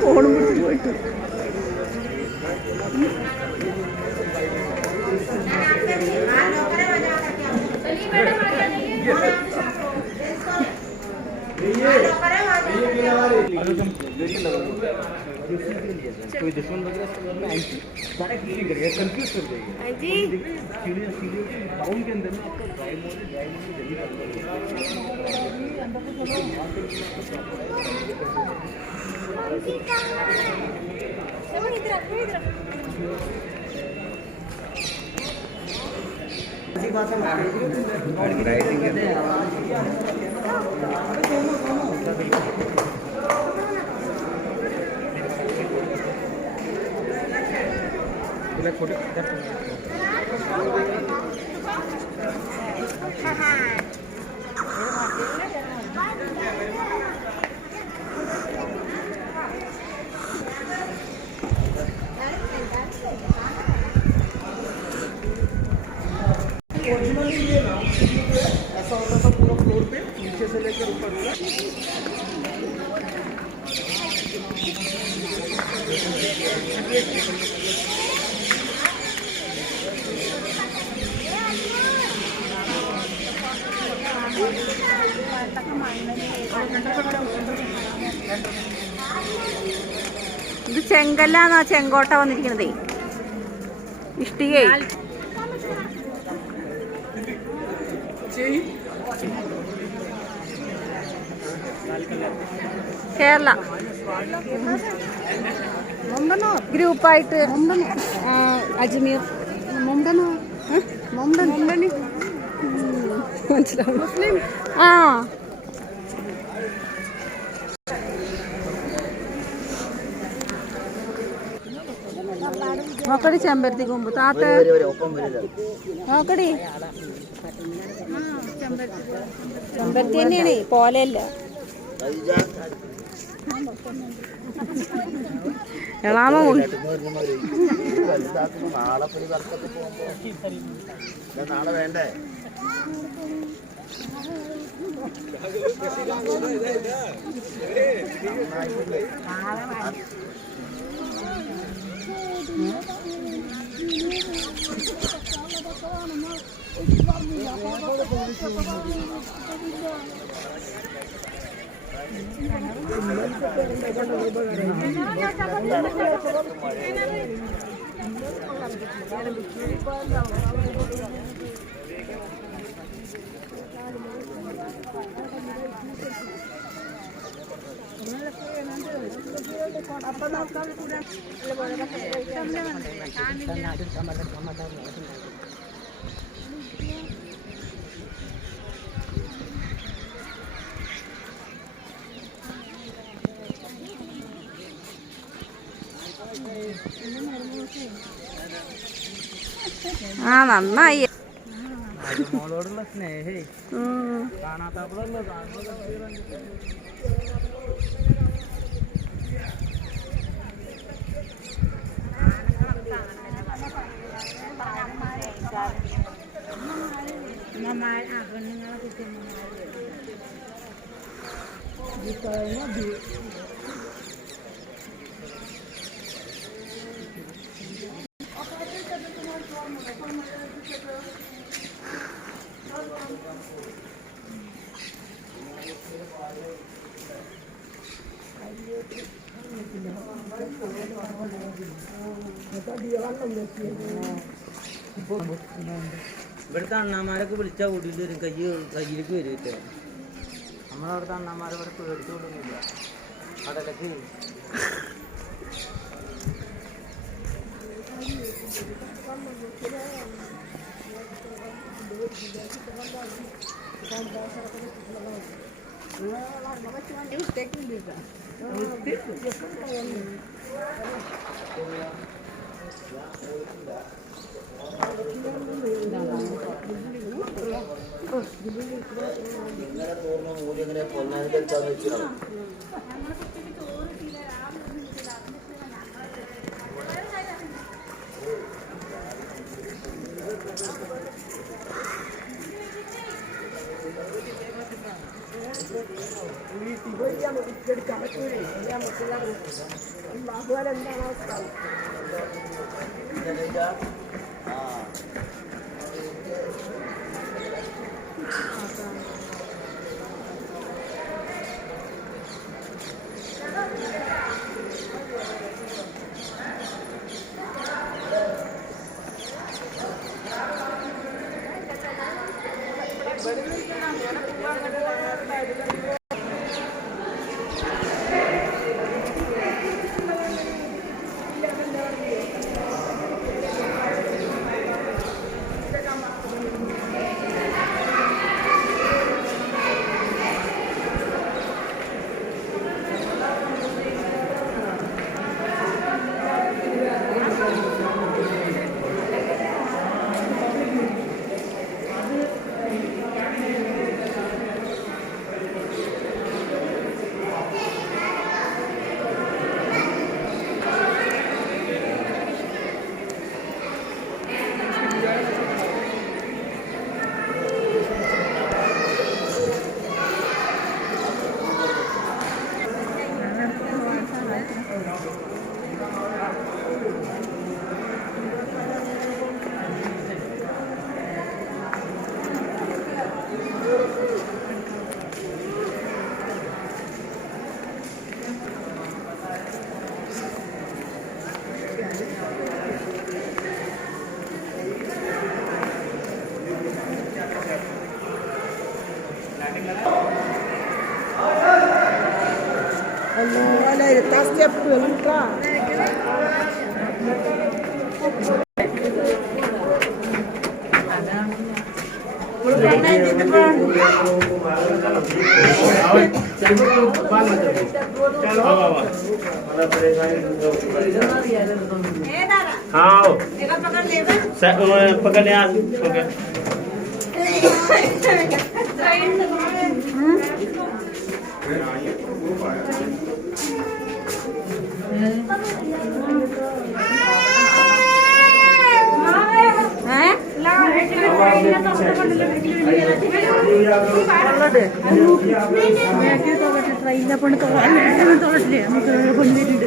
ഫോണും പിടിച്ച് പോയിട്ട് कोई दुश्मन वगैरह कंफ्यूज कर देगी टाउन के अंदर में आपका ड्राइव मोड ऐसा होता था पूरा फ्लोर पे नीचे से लेकर ऊपर तक। ഇത് ചെങ്കല്ലാന്നാ ചെങ്കോട്ട വന്നിരിക്കണതേ. ഇഷ്ടികേ കേരള ഗ്രൂപ്പായിട്ട് അജ്മീർ മനസ്സിലാവും. ആ നോക്കടി ചെമ്പരത്തി കൊമ്പ് താത്ത നോക്കടി. ചെമ്പരത്തി തന്നെയാണ് പോലെയല്ല. എളാമ നാളെ വേണ്ടേ? ആ നന്നായി. മോളോടുള്ള സ്നേഹേ കാണാത്തപ്പോഴല്ലോ. ഇവിടുത്തെ അണ്ണാമാരൊക്കെ വിളിച്ചാൽ കൂട്ടിയിട്ട് വരും. കയ്യിലേക്ക് വരും. നമ്മളവിടുത്തെ അണ്ണാമാരെ ഇവിടെ പേടിച്ചു കൊടുക്കുന്നില്ല. കടലക്ക് हाँ पकड़ लिया ട്രെയിനിനെ കൊണ്ട് തോട്ടില്ലേ നമുക്ക് കൊണ്ടുവരുന്നുണ്ട്.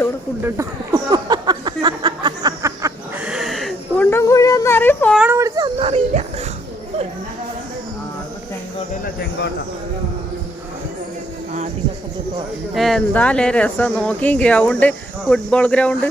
ഇവിടെ ഫുഡുണ്ടോ? കുണ്ടും കുഴിയൊന്നും അറിയും, ഫോൺ വിളിച്ചൊന്നും അറിയില്ല. എന്താലേ രസം നോക്കി. Ground, football ground.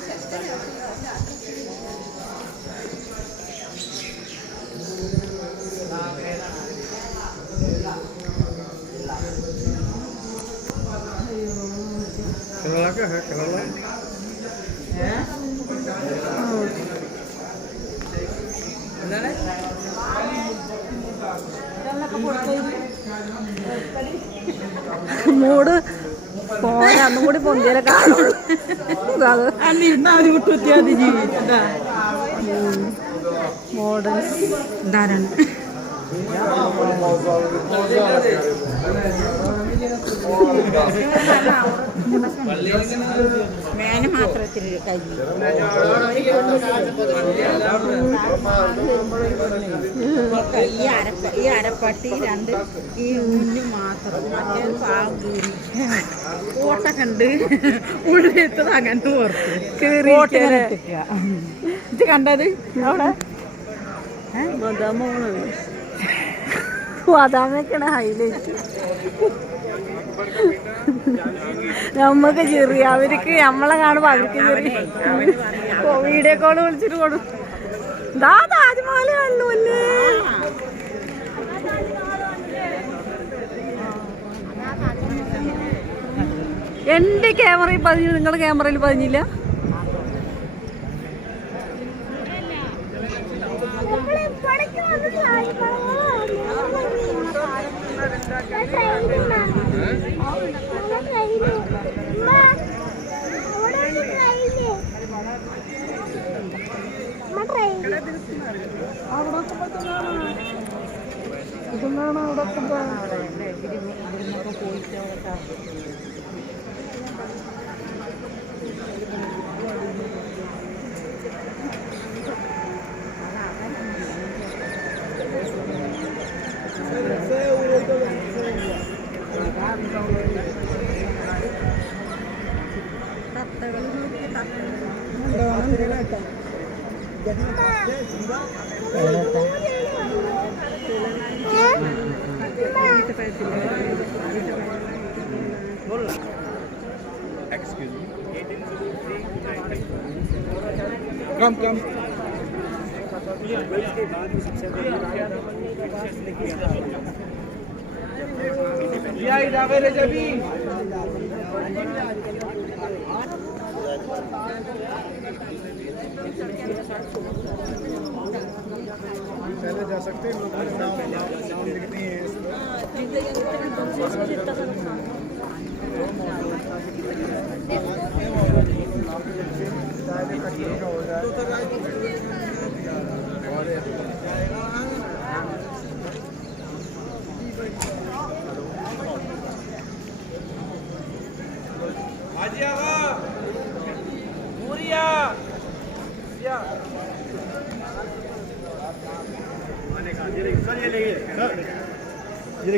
മൂട് ഫോൺ അന്നും കൂടി പൊന്തിയാലേ കാണുള്ളൂ. മോഡൽസ് ധാരാളം മേന മാത്രത്തിൽ കൈ ഈ അരപ്പട്ടി രണ്ട് ഈ മുന്നു മാത്രം മറ്റേ പാവം കീറി ഓട്ട കണ്ട് ഉള്ളിത്തത് അങ്ങനെ ഓർത്ത് ഇത് കണ്ടത് അവിടെ അതാന്നൊക്കെയാണ് ഹൈലൈറ്റ്. നമ്മക്ക് ചെറിയ അവർക്ക് നമ്മളെ കാണുമ്പോ അവർക്ക് ചെറിയ വീഡിയോ കോള് വിളിച്ചിട്ട് കൊടു താജ്മഹൽ കണ്ടു അല്ലേ. എന്റെ ക്യാമറയിൽ പതിഞ്ഞു, നിങ്ങളുടെ ക്യാമറയിൽ പതിഞ്ഞില്ല. Come, come. Ya, ida vele jabi. पहले जा सकते हैं लोग कितनी है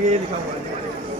ये लिखा हुआ है